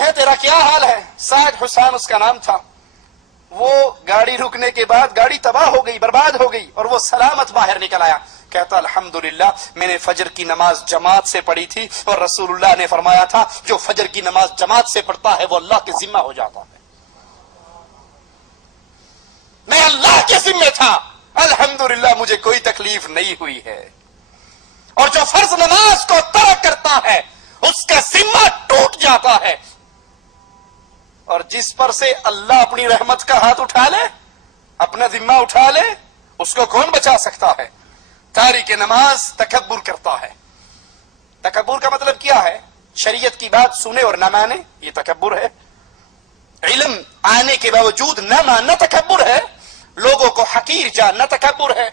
پوچھتے ہیں تیرا کیا حال ہے؟ سعد حسین اس کا نام تھا. وہ گاڑی رکنے کے بعد گاڑی تباہ ہو گئی، برباد ہو گئی، اور وہ سلامت باہر نکل آیا. کہتا الحمدللہ میں نے فجر کی نماز جماعت سے پڑھی تھی، اور رسول اللہ نے فرمایا تھا جو فجر کی نماز جماعت سے پڑھتا ہے وہ اللہ کے ذمہ ہو جاتا ہے. میں اللہ کے ذمہ تھا، الحمدللہ مجھے کوئی تکلیف نہیں ہوئی ہے. اور جو فرض نماز کو ترک کرتا ہے اس کا ذمہ ٹوٹ جاتا ہے. اور جس پر سے اللہ اپنی رحمت کا ہاتھ اٹھا لے، اپنا ذمہ اٹھا لے، اس کو کون بچا سکتا ہے؟ تارک نماز تکبر کرتا ہے. تکبر کا مطلب کیا ہے؟ شریعت کی بات سنے اور نہ مانے، یہ تکبر ہے. علم آنے کے باوجود نہ ماننا تکبر ہے. لوگوں کو حقیر جاننا تکبر ہے.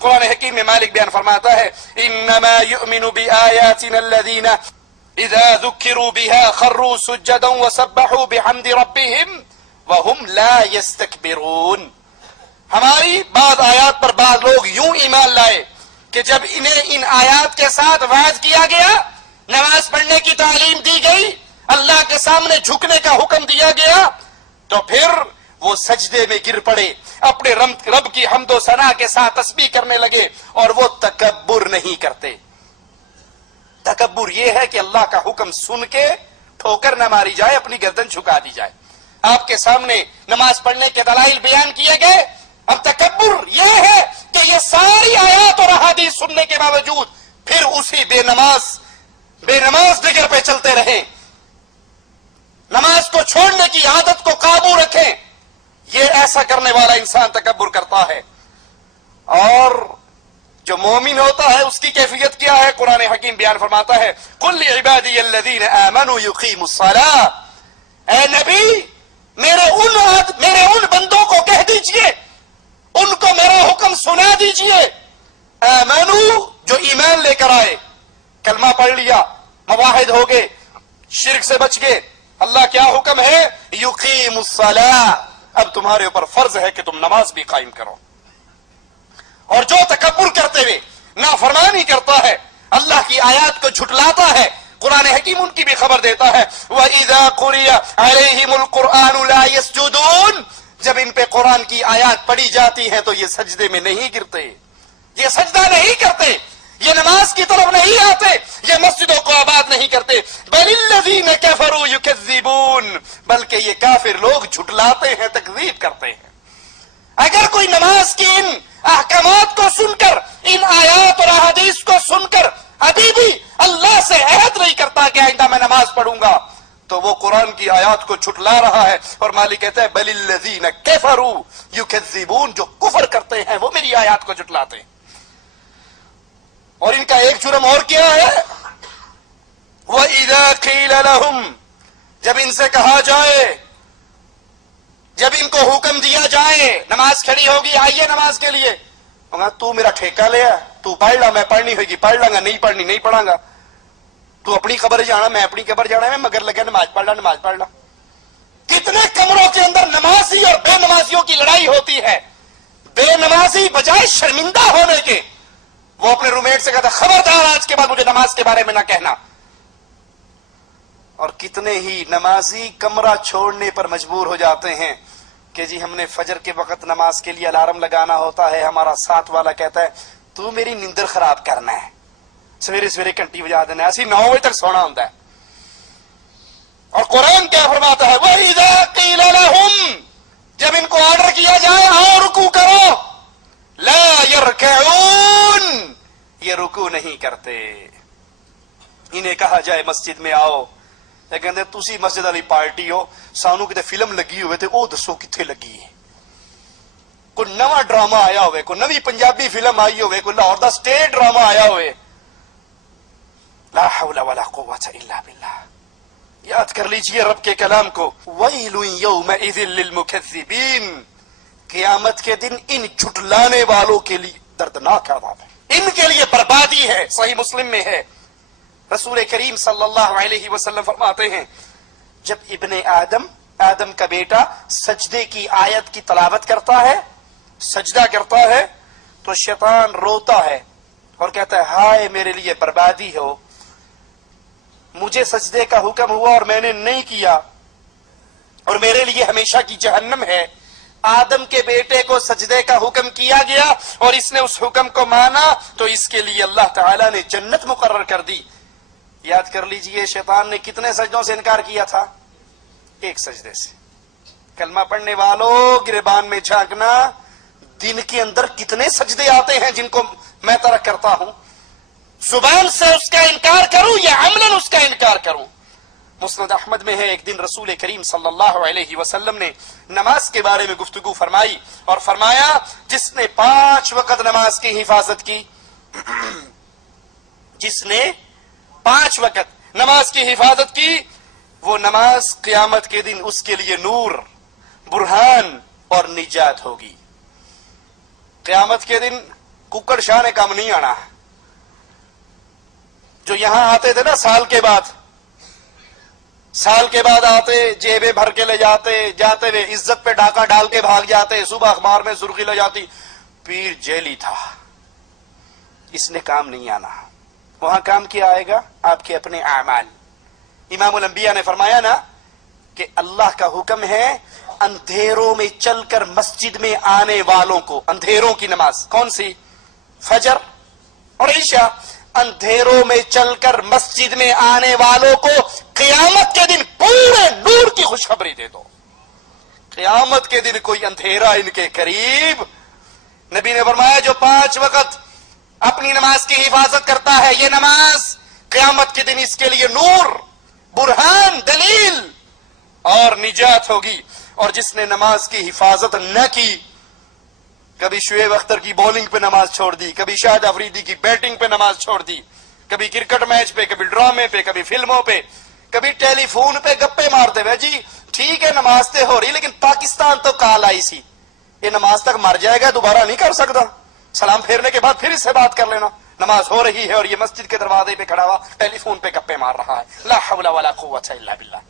قرآن حکیم میں مالک بیان فرماتا ہے انما یؤمن بآیاتنا الذین اذا ذکروا بها خروا سجدا وسبحوا بحمد ربهم وهم لا يستكبرون. ہماری بعض آیات پر بعض لوگ یوں ایمان لائے کہ جب انہیں ان آیات کے ساتھ واعظ کیا گیا، نماز پڑھنے کی تعلیم دی گئی، اللہ کے سامنے جھکنے کا حکم دیا گیا، تو پھر وہ سجدے میں گر پڑے، اپنے رب کی حمد و ثنا کے ساتھ تسبیح کرنے لگے، اور وہ تکبر نہیں کرتے. تکبر یہ ہے کہ اللہ کا حکم سن کے ٹھوکر نہ ماری جائے، اپنی گردن جھکا دی جائے. آپ کے سامنے نماز پڑھنے کے دلائل بیان کیے گئے. اب تکبر یہ ہے کہ یہ ساری آیات اور احادیث سننے کے باوجود پھر اسی بے نماز ڈگر پہ چلتے رہیں، نماز کو چھوڑنے کی عادت کو قابو رکھیں. یہ ایسا کرنے والا انسان تکبر کرتا ہے. اور جو مومن ہوتا ہے اس کی کیفیت کیا ہے؟ قرآن حکیم بیان فرماتا ہے قل لعبادی الذین آمنوا یقیموا الصلاۃ. اے نبی میرے ان بندوں کو کہہ دیجئے، ان کو میرا حکم سنا دیجئے، آمنوا جو ایمان لے کر آئے، کلمہ پڑھ لیا، موحد ہو گئے، شرک سے بچ گئے. اللہ کیا حکم ہے؟ یقیموا الصلاۃ. اب تمہارے اوپر فرض ہے کہ تم نماز بھی قائم کرو. اور جو تکبر کرتے ہوئے نافرمانی کرتا ہے، اللہ کی آیات کو جھٹلاتا ہے، قرآن حکیم ان کی بھی خبر دیتا ہے وَإِذَا قُرِئَ عَلَيْهِمُ الْقُرْآنُ لَا يَسْجُدُونَ. جب ان پہ قرآن کی آیات پڑھی جاتی ہیں تو یہ سجدے میں نہیں گرتے، یہ سجدہ نہیں کرتے، یہ نماز کی طرف نہیں آتے، یہ مسجدوں کو آباد نہیں کرتے. بَلِ الَّذِينَ كَفَرُوا يُكَذِّبُونَ. بلکہ یہ کافر لوگ جھٹلاتے ہیں، تکذیب کرتے ہیں. اگر کوئی نماز کی ان احکامات کو سن کر، ان آیات اور احادیث کو سن کر ابھی بھی اللہ سے عہد نہیں کرتا کہ آئندہ میں نماز پڑھوں گا، تو وہ قرآن کی آیات کو جھٹلا رہا ہے. اور مالک کہتا ہے بل الذین کفروا یکذبون. جو کفر کرتے ہیں وہ میری آیات کو جھٹلاتے ہیں. اور ان کا ایک جرم اور کیا ہے؟ وَإِذَا قِيلَ لَهُمْ. جب ان سے کہا جائے، جب ان کو حکم دیا جائے نماز کھڑی ہوگی آئیے نماز کے لیے، تو میرا ٹھیکہ لیا، تو پڑھ لا، میں پڑھنی ہوگی پڑھ لاں گا، نہیں پڑھنی نہیں پڑھاں گا. تو اپنی قبر جانا، میں اپنی قبر جانا، میں مگر لگا نماز پڑھ لا نماز پڑھ لا. کتنے کمروں کے اندر نمازی اور بے نمازیوں کی لڑائی ہوتی ہے. بے نمازی بجائے شرمندہ ہونے کے وہ اپنے روم میٹ سے کہتا خبردار آج کے بعد مجھے نماز کے بارے میں نہ کہنا. اور کتنے ہی نمازی کمرہ چھوڑنے پر مجبور ہو جاتے ہیں کہ جی ہم نے فجر کے وقت نماز کے لیے الارم لگانا ہوتا ہے، ہمارا ساتھ والا کہتا ہے تو میری نیندر خراب کرنا ہے، سویرے سویرے گھنٹی بجا دینا ہے، اسی 9 بجے تک سونا ہوتا ہے. اور قرآن کیا فرماتا ہے وَإِذَا قِيلَ لَهُمْ. جب ان کو آرڈر کیا جائے آؤ رکوع کرو، لا يركعون. یہ رکوع نہیں کرتے. انہیں کہا جائے مسجد میں آؤ، لیکن تسی مسجد والی پارٹی ہو، سانو کتے فلم لگی ہوئے تھے وہ دسو کتنے لگی ہے. کوئی نواں ڈرامہ آیا ہوئے، کوئی نوی پنجابی فلم آئی ہوئے، کوئی لاہور دا سٹیٹ ڈرامہ آیا ہوئے. لا حول ولا قوة الا باللہ. یاد کر لیجئے رب کے کلام کو ویل یومئذ للمکذبین. قیامت کے دن ان جھٹلانے والوں کے لیے دردناک عذاب ہے، ان کے لیے بربادی ہے. صحیح مسلم میں ہے، رسول کریم صلی اللہ علیہ وسلم فرماتے ہیں جب ابن آدم کا بیٹا سجدے کی آیت کی تلاوت کرتا ہے، سجدہ کرتا ہے، تو شیطان روتا ہے اور کہتا ہے ہائے میرے لیے بربادی ہو، مجھے سجدے کا حکم ہوا اور میں نے نہیں کیا اور میرے لیے ہمیشہ کی جہنم ہے. آدم کے بیٹے کو سجدے کا حکم کیا گیا اور اس نے اس حکم کو مانا تو اس کے لیے اللہ تعالیٰ نے جنت مقرر کر دی. یاد کر لیجئے شیطان نے کتنے سجدوں سے انکار کیا تھا؟ ایک سجدے سے. کلمہ پڑھنے والوں گریبان میں جھانکنا، دن کے اندر کتنے سجدے آتے ہیں جن کو میں ترک کرتا ہوں. زبان سے اس کا انکار کروں یا عملاً اس کا انکار کروں. مسند احمد میں ہے ایک دن رسول کریم صلی اللہ علیہ وسلم نے نماز کے بارے میں گفتگو فرمائی اور فرمایا جس نے 5 وقت نماز کی حفاظت کی، جس نے 5 وقت نماز کی حفاظت کی، وہ نماز قیامت کے دن اس کے لیے نور، برہان اور نجات ہوگی. قیامت کے دن ککڑ شاہ نے کام نہیں آنا. جو یہاں آتے تھے نا سال کے بعد آتے، جیبیں بھر کے لے جاتے ہوئے عزت پہ ڈاکہ ڈال کے بھاگ جاتے، صبح اخبار میں سرخی لے جاتی پیر جیلی تھا. اس نے کام نہیں آنا. وہاں کام کیا آئے گا؟ آپ کے اپنے اعمال. امام الانبیاء نے فرمایا نا کہ اللہ کا حکم ہے اندھیروں میں چل کر مسجد میں آنے والوں کو، اندھیروں کی نماز کون سی؟ فجر اور عشاء. اندھیروں میں چل کر مسجد میں آنے والوں کو قیامت کے دن پورے نور کی خوشخبری دے دو. قیامت کے دن کوئی اندھیرا ان کے قریب. نبی نے فرمایا جو 5 وقت اپنی نماز کی حفاظت کرتا ہے، یہ نماز قیامت کے دن اس کے لیے نور، برہان، دلیل اور نجات ہوگی. اور جس نے نماز کی حفاظت نہ کی، کبھی شعیب اختر کی بولنگ پہ نماز چھوڑ دی، کبھی شاہد افریدی کی بیٹنگ پہ نماز چھوڑ دی، کبھی کرکٹ میچ پہ، کبھی ڈرامے پہ، کبھی فلموں پہ، کبھی ٹیلی فون پہ گپے مارتے ہوئے. جی ٹھیک ہے نماز تے ہو رہی لیکن پاکستان تو کال آئی سی، یہ نماز تک مر جائے گا دوبارہ نہیں کر سکتا. سلام پھیرنے کے بعد پھر اس سے بات کر لینا. نماز ہو رہی ہے اور یہ مسجد کے دروازے پہ کھڑا ہوا ٹیلی فون پہ گپے مار رہا ہے. لا حول ولا قوت الا باللہ.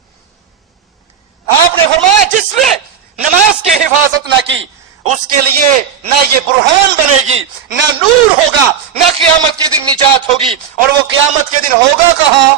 آپ نے فرمایا جس نے نماز کی حفاظت نہ کی اس کے لیے نہ یہ برہان بنے گی، نہ نور ہوگا، نہ قیامت کے دن نجات ہوگی. اور وہ قیامت کے دن ہوگا کہاں؟